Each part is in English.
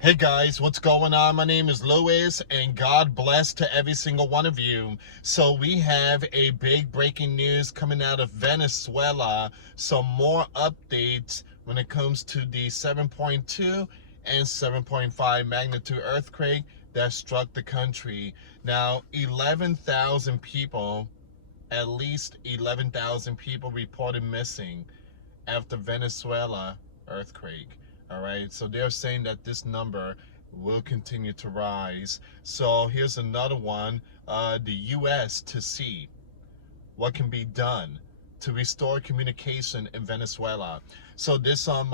Hey guys, what's going on? My name is Louis, and God bless to every single one of you. So we have a big breaking news coming out of Venezuela. Some more updates when it comes to the 7.2 and 7.5 magnitude earthquake that struck the country. Now, 11,000 people, at least 11,000 people reported missing after Venezuela earthquake. All right, so they're saying that this number will continue to rise. So here's another one: the U.S. to see what can be done to restore communication in Venezuela. So there's some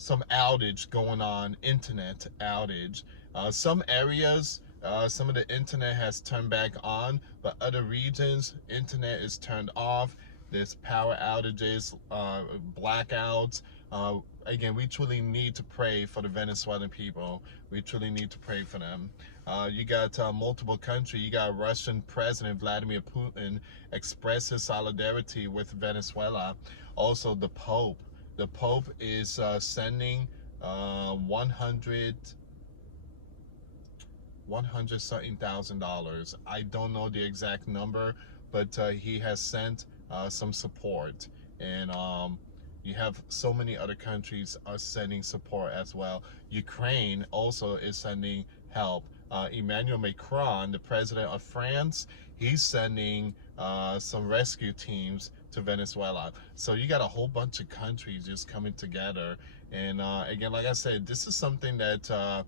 outage going on, internet outage. Some areas, some of the internet has turned back on, but other regions, internet is turned off. There's power outages, blackouts. Again, we truly need to pray for the Venezuelan people. We truly need to pray for them. You got multiple countries. You got Russian President Vladimir Putin express his solidarity with Venezuela. Also, the Pope is sending 100 something thousand dollars. I don't know the exact number, but he has sent some support. And you have so many other countries are sending support as well. Ukraine also is sending help. Emmanuel Macron, the president of France, he's sending some rescue teams to Venezuela. So you got a whole bunch of countries just coming together. And again, like I said, this is something that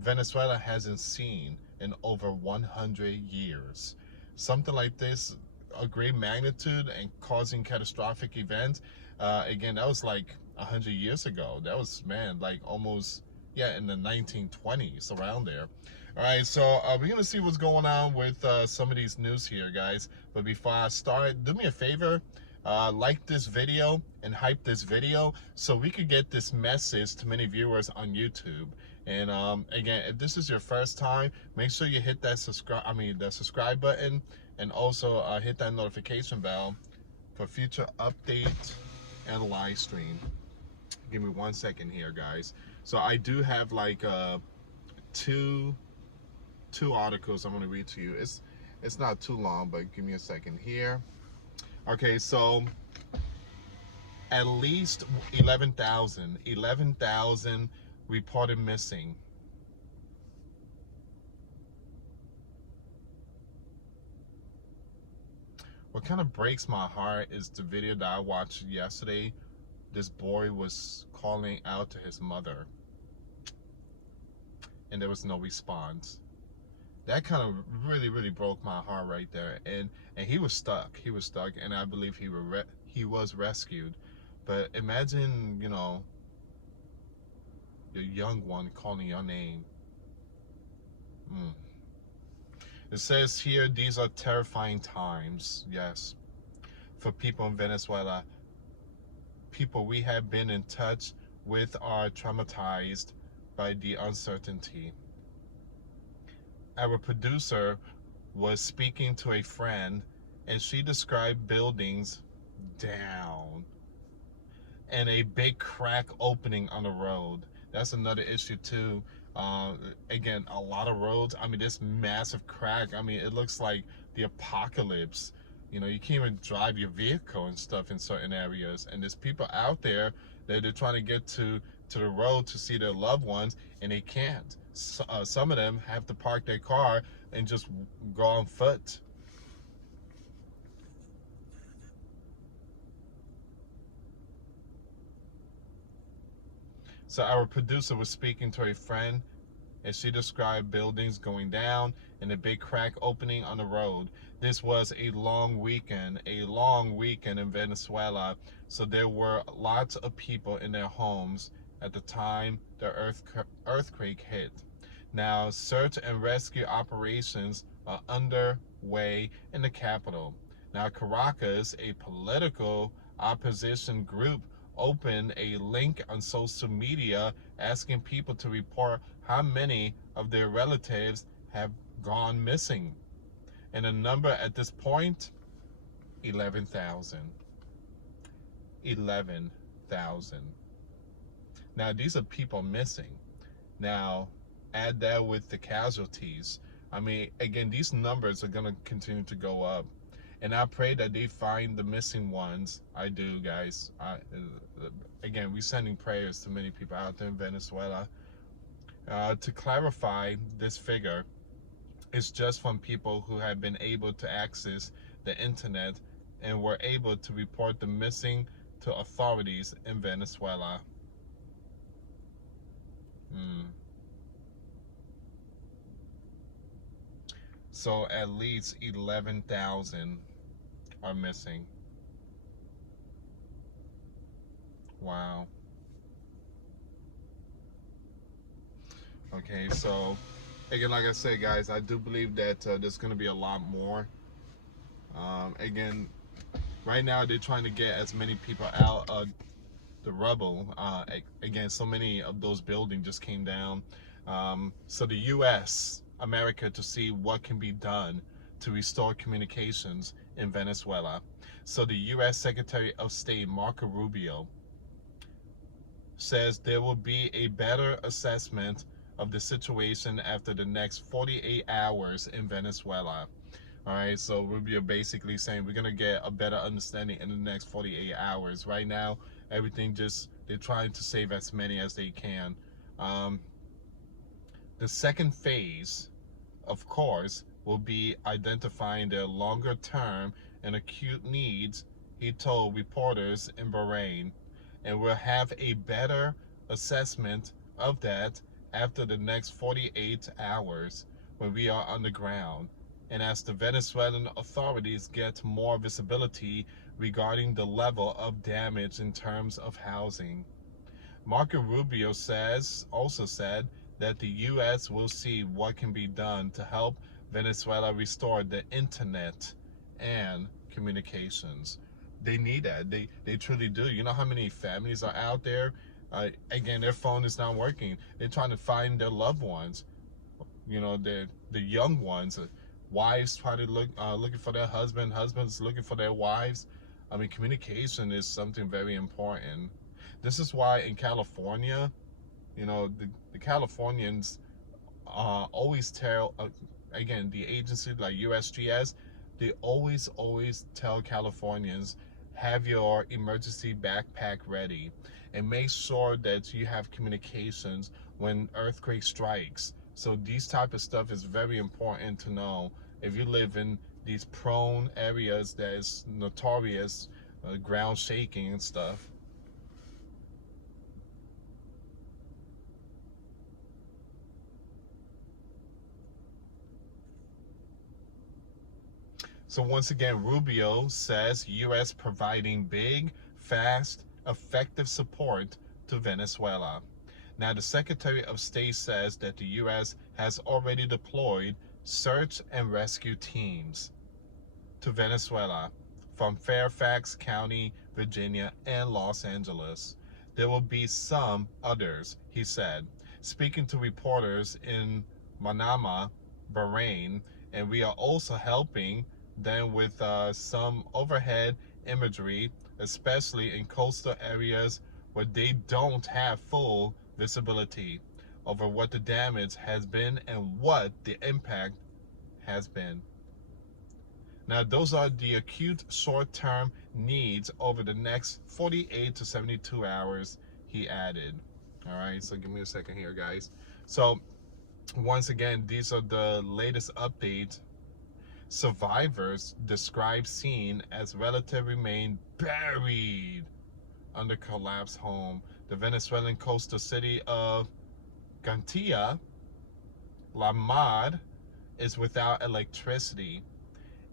Venezuela hasn't seen in over 100 years. Something like this, a great magnitude and causing catastrophic event. Again, that was like 100 years ago. That was, man, like almost, yeah, in the 1920s, around there. All right, so we're gonna see what's going on with some of these news here, guys. But before I start, do me a favor, like this video and hype this video so we could get this message to many viewers on YouTube. And again, if this is your first time, make sure you hit that subscribe button, and also hit that notification bell for future updates and live stream. Give me 1 second here, guys. So I do have like two articles I'm going to read to you. It's not too long, but give me a second here. Okay, so at least 11,000 reported missing. What kind of breaks my heart is the video that I watched yesterday. This boy was calling out to his mother, and there was no response. That kind of really broke my heart right there. And he was stuck. He was stuck, and I believe he was rescued. But imagine, your young one calling your name. It says here, these are terrifying times, yes, for people in Venezuela. People we have been in touch with are traumatized by the uncertainty. Our producer was speaking to a friend, and she described buildings down and a big crack opening on the road. That's another issue too. Again, a lot of roads, I mean, this massive crack, I mean, it looks like the apocalypse. You can't even drive your vehicle and stuff in certain areas, and there's people out there that they're trying to get to the road to see their loved ones, and they can't. Some of them have to park their car and just go on foot. So our producer was speaking to a friend, and she described buildings going down and a big crack opening on the road. This was a long weekend in Venezuela. So there were lots of people in their homes at the time the earthquake hit. Now, search and rescue operations are underway in the capital. Now, Caracas, a political opposition group, opened a link on social media asking people to report how many of their relatives have gone missing. And the number at this point, 11,000. 11,000. Now, these are people missing. Now, add that with the casualties. I mean, again, these numbers are going to continue to go up. And I pray that they find the missing ones. I do, guys. Again, we're sending prayers to many people out there in Venezuela. To clarify, this figure is just from people who have been able to access the internet and were able to report the missing to authorities in Venezuela. Hmm. So at least 11,000 are missing. Wow. Okay, so again, like I said, guys, I do believe that there's going to be a lot more. Again, right now they're trying to get as many people out of the rubble. Again, so many of those buildings just came down. So the U.S., America, to see what can be done to restore communications in Venezuela. So the U.S. Secretary of State Marco Rubio says there will be a better assessment of the situation after the next 48 hours in Venezuela. All right, so Rubio basically saying we're gonna get a better understanding in the next 48 hours. Right now, everything just they're trying to save as many as they can. Um, the second phase, of course, will be identifying their longer term and acute needs, he told reporters in Bahrain, and we'll have a better assessment of that after the next 48 hours when we are on the ground and as the Venezuelan authorities get more visibility regarding the level of damage in terms of housing. Marco Rubio also said that the U.S. will see what can be done to help Venezuela restore the internet and communications. They need that. They truly do. You know how many families are out there? Again, their phone is not working. They're trying to find their loved ones. You know, the young ones. Wives try to looking for their husband. Husbands looking for their wives. I mean, communication is something very important. This is why in California, you know, the Californians always tell, again, the agency like USGS, they always tell Californians, have your emergency backpack ready and make sure that you have communications when earthquake strikes. So these type of stuff is very important to know if you live in these prone areas that is notorious ground shaking and stuff. So once again, Rubio says U.S. providing big, fast, effective support to Venezuela. Now, the Secretary of State says that the U.S. has already deployed search and rescue teams to Venezuela from Fairfax County, Virginia, and Los Angeles. There will be some others, he said, speaking to reporters in Manama, Bahrain, and we are also helping them with some overhead imagery, especially in coastal areas where they don't have full visibility over what the damage has been and what the impact has been. Now, those are the acute short-term needs over the next 48 to 72 hours, he added. All right, so give me a second here, guys. So, once again, these are the latest updates. Survivors describe scene as relatives remain buried under collapsed home. The Venezuelan coastal city of Cantilla, La Mar, is without electricity,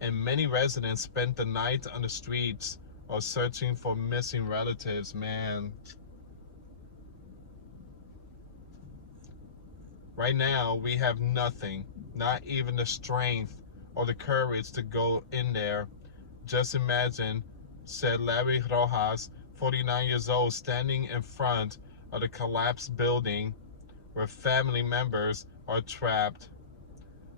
and many residents spent the night on the streets or searching for missing relatives. Man, right now we have nothing, not even the strength or the courage to go in there. Just imagine, said Larry Rojas, 49 years old, standing in front of the collapsed building where family members are trapped.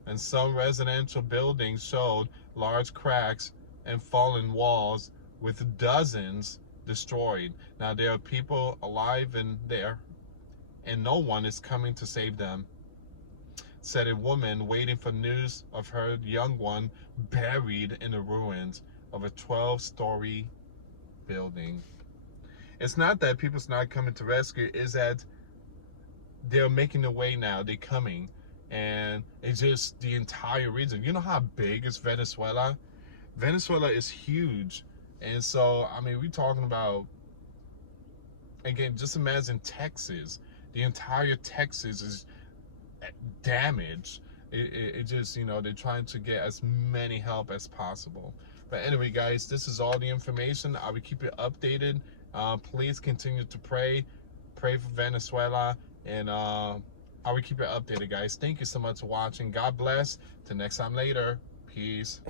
And some residential buildings showed large cracks and fallen walls with dozens destroyed. Now, there are people alive in there, and no one is coming to save them, said a woman waiting for news of her young one buried in the ruins of a 12-story building. It's not that people's not coming to rescue, it's that they're making their way now. They're coming. And it's just the entire region. You know how big is Venezuela? Venezuela is huge. And so, I mean, we're talking about, again, just imagine Texas. The entire Texas is damaged. It just, they're trying to get as many help as possible. But anyway, guys, this is all the information. I will keep you updated. Please continue to pray for Venezuela, and I will keep you updated, guys. Thank you so much for watching. God bless. Till next time later. Peace.